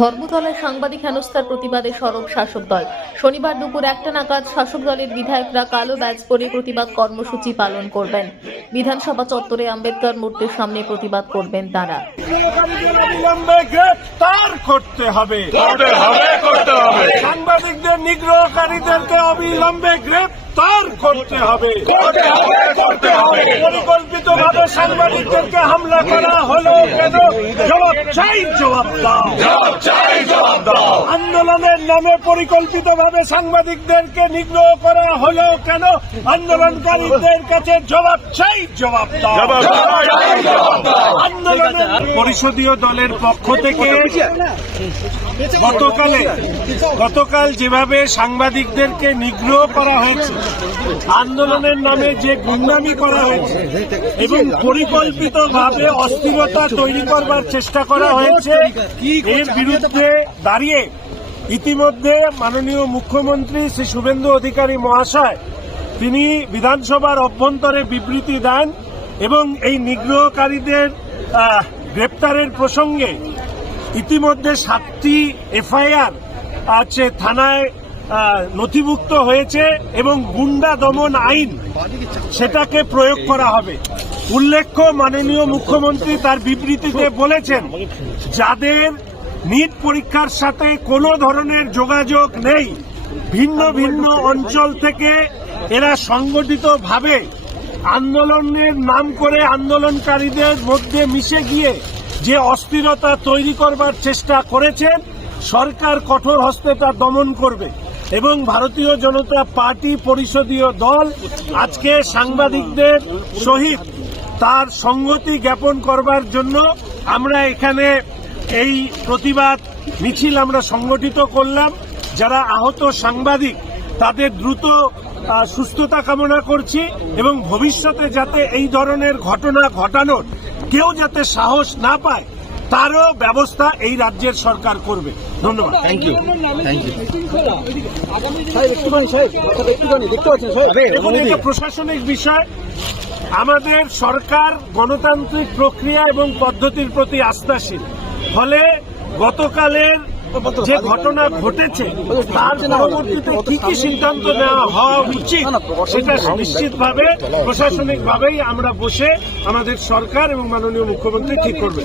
ধর্মতলায় সাংবাদিক হেনস্থার প্রতিবাদে সরব শাসক দল। শনিবার দুপুর 1টা নাগাদ শাসক দলের বিধায়করা কালো ব্যাজ পরে প্রতিবাদ কর্মসূচি পালন করবেন। বিধানসভা চত্বরে আম্বেদকর মূর্তির সামনে প্রতিবাদ করবেন তারা। গ্রেফতার করতে হবে, সাংবাদিকদের নিগ্রহকারীদেরকে অবিলম্বে গ্রেফতার করতে হবে। পরিকল্পিতভাবে সাংবাদিকদেরকে হামলা করা হলো কেন? জবাব চাই, জবাব দাও। আন্দোলনের নামে পরিকল্পিতভাবে সাংবাদিকদেরকে নিগ্রহ করা হলো কেন? আন্দোলনকারীদের কাছে জবাব চাই, জবাব দাও। আন্দোলনের পরিষদীয় দলের পক্ষ থেকে গতকাল যেভাবে সাংবাদিকদেরকে নিগ্রহ করা হয়েছে, আন্দোলনের নামে যে গুন্ডামি করা হয়েছে এবং পরিকল্পিতভাবে অস্থিরতা তৈরি করবার চেষ্টা করা হয়েছে, এর বিরুদ্ধে দাঁড়িয়ে ইতিমধ্যে মাননীয় মুখ্যমন্ত্রী শ্রী শুভেন্দু অধিকারী মহাশয় তিনি বিধানসভার অভ্যন্তরে বিবৃতি দেন এবং এই নিগ্রহকারীদের গ্রেপ্তারের প্রসঙ্গে ইতিমধ্যে 7টি এফআইআর আছে থানায় নথিভুক্ত হয়েছে এবং গুন্ডা দমন আইন সেটাকে প্রয়োগ করা হবে। উল্লেখ্য, মাননীয় মুখ্যমন্ত্রী তার বিবৃতিতে বলেছেন, যাদের নিট পরীক্ষার সাথে কোনো ধরনের যোগাযোগ নেই, ভিন্ন ভিন্ন অঞ্চল থেকে এরা সংগঠিতভাবে আন্দোলনের নাম করে আন্দোলনকারীদের মধ্যে মিশে গিয়ে যে অস্থিরতা তৈরি করবার চেষ্টা করেছেন, সরকার কঠোর হস্তে তা দমন করবে এবং ভারতীয় জনতা পার্টি পরিষদীয় দল আজকে সাংবাদিকদের সহিত তার সংহতি জ্ঞাপন করবার জন্য আমরা এখানে এই প্রতিবাদ মিছিল আমরা সংগঠিত করলাম। যারা আহত সাংবাদিক তাদের দ্রুত সুস্থতা কামনা করছি এবং ভবিষ্যতে যাতে এই ধরনের ঘটনা ঘটানোর কেউ যাতে সাহস না পায় তারও ব্যবস্থা এই রাজ্যের সরকার করবে। ধন্যবাদ। Thank you. দেখুন, এটা প্রশাসনিক বিষয়। আমাদের সরকার গণতান্ত্রিক প্রক্রিয়া এবং পদ্ধতির প্রতি আস্থাশীল। ফলে গতকালের যে ঘটনা ঘটেছে তার পরবর্তীতে কি কি সিদ্ধান্ত নেওয়া হওয়া উচিত সেটা নিশ্চিতভাবে প্রশাসনিকভাবেই আমরা বসে আমাদের সরকার এবং মাননীয় মুখ্যমন্ত্রী ঠিক করবে।